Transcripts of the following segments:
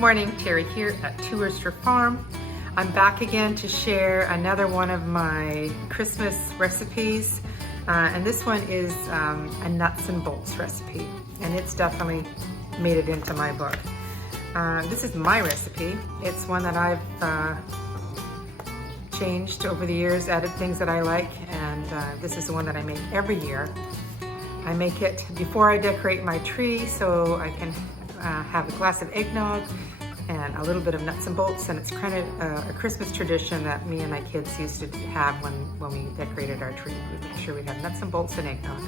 morning, Terry here at Rooster Farm. I'm back again to share another one of my Christmas recipes. And this one is a nuts and bolts recipe, and it's definitely made it into my book. This is my recipe. It's one that I've changed over the years, added things that I like, and this is the one that I make every year. I make it before I decorate my tree so I can have a glass of eggnog and a little bit of nuts and bolts, and it's kind of a Christmas tradition that me and my kids used to have when we decorated our tree. We make sure we have nuts and bolts and eggnog.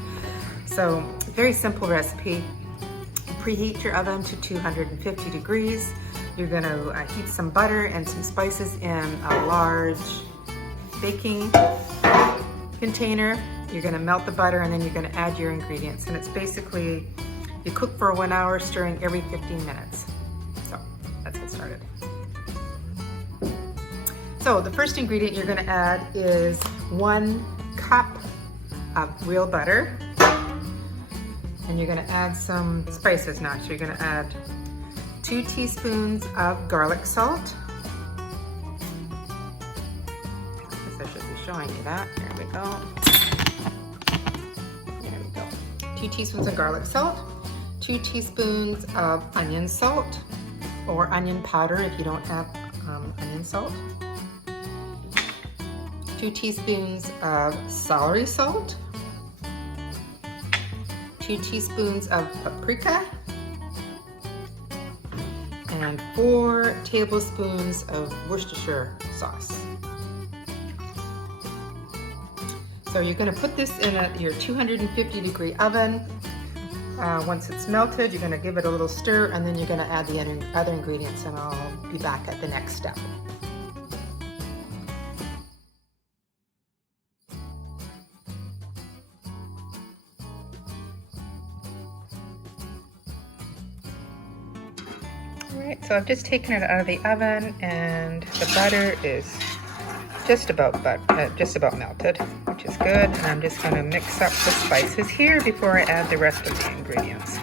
So, very simple recipe. Preheat your oven to 250 degrees. You're going to heat some butter and some spices in a large baking container. You're going to melt the butter and then you're going to add your ingredients. And it's basically, you cook for 1 hour, stirring every 15 minutes. So let's get started. So the first ingredient you're going to add is 1 cup of real butter. And you're going to add some spices now. So you're going to add 2 teaspoons of garlic salt. I guess I should be showing you that. There we go. 2 teaspoons of garlic salt, 2 teaspoons of onion salt or onion powder if you don't have onion salt, 2 teaspoons of celery salt, 2 teaspoons of paprika, and 4 tablespoons of Worcestershire sauce. So you're going to put this in your 250 degree oven. Once it's melted, you're going to give it a little stir, and then you're going to add the other ingredients, and I'll be back at the next step. Alright, so I've just taken it out of the oven, and the butter is just about melted, which is good. And I'm just going to mix up the spices here before I add the rest of the ingredients.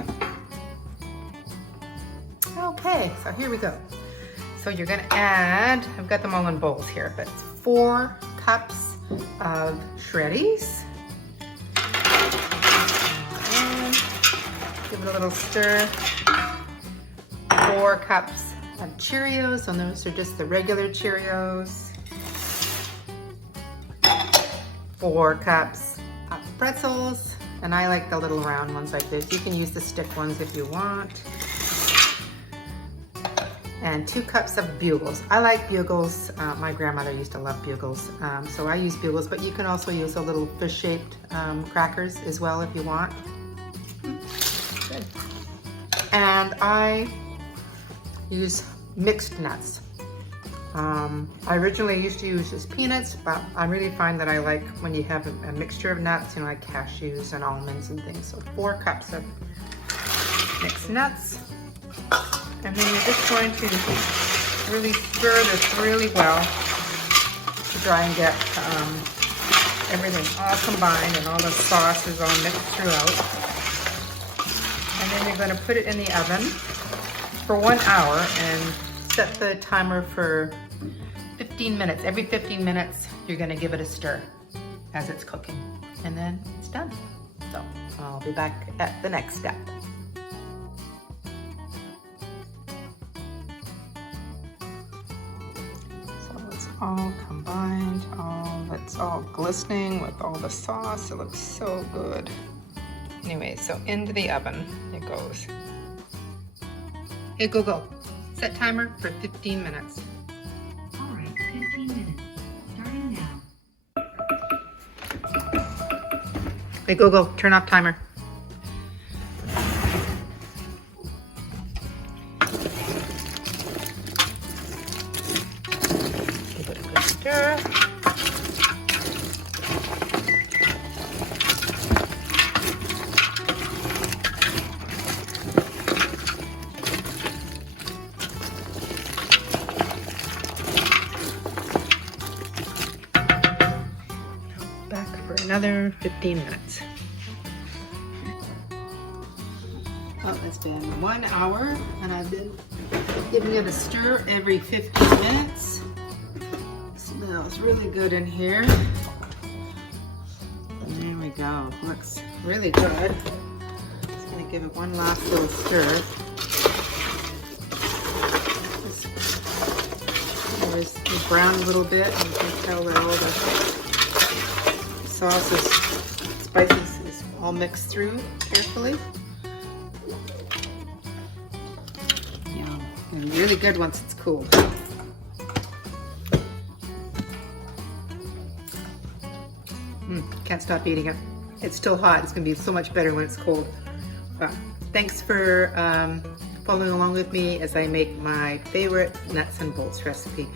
Okay, so here we go. So you're going to add, I've got them all in bowls here, but 4 cups of shreddies. And give it a little stir. 4 cups of Cheerios, and those are just the regular Cheerios. 4 cups of pretzels, and I like the little round ones like this. You can use the stick ones if you want. And 2 cups of bugels. I like bugels. My grandmother used to love bugels, so I use bugels, but you can also use a little fish-shaped crackers as well if you want. Good. And I use mixed nuts. I originally used to use just peanuts, but I really find that I like when you have a mixture of nuts, you know, like cashews and almonds and things. So 4 cups of mixed nuts. And then you're just going to really stir this really well to try and get everything all combined and all the sauce is all mixed throughout. And then you're going to put it in the oven for 1 hour and set the timer for 15 minutes. Every 15 minutes, you're going to give it a stir as it's cooking, and then it's done. So I'll be back at the next step. So it's all combined, it's all glistening with all the sauce. It looks so good. Anyway, so into the oven it goes. Hey Google, set timer for 15 minutes. All right, 15 minutes, starting now. Hey Google, turn off timer. Give it a good stir. Another 15 minutes. Well, it's been 1 hour and I've been Giving it a stir every 15 minutes. Smells really good in here. There we go. Looks really good. Just gonna give it one last little stir. It's brown a little bit, and you can tell that all the sauces, spices is all mixed through carefully. Yum. And really good once it's cooled. Can't stop eating it. It's still hot. It's going to be so much better when it's cold. But thanks for following along with me as I make my favorite nuts and bolts recipe.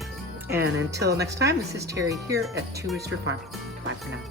And until next time, this is Terry here at Rooster Farm. Bye for now.